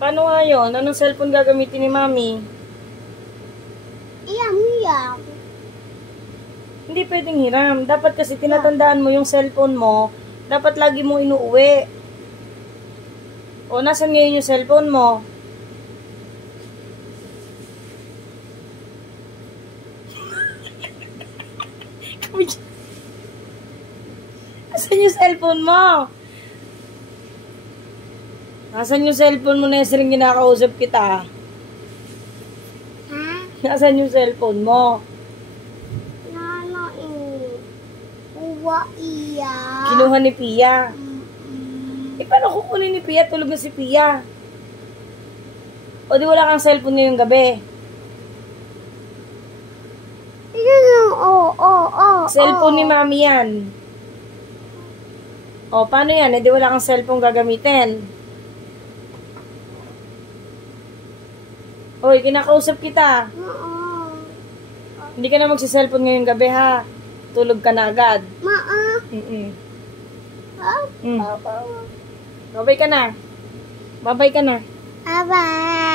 Paano nga yun? Anong cellphone gagamitin ni Mami? Yum. Hindi pwedeng hiram. Dapat kasi tinatandaan mo yung cellphone mo. Dapat lagi mo inuuwi. O, nasan ngayon yung cellphone mo? Nasaan yung cellphone mo? Nasaan yung cellphone mo na yung kinakausap kita? Ha? Nasaan yung cellphone mo? Nano uwa iya. Kinuha ni Pia. Eh, paano kukunin ni Pia? Tulog na si Pia. O, di wala kang cellphone ngayong gabi. Cellphone ni Mami yan. O, paano yan? Eh, di wala kang cellphone gagamitin. Hoy, kinakausap kita. Hindi ka na magsi-cellphone ngayong gabi, ha? Tulog ka na agad. Babay ka na. Babay ka na. Bye-bye.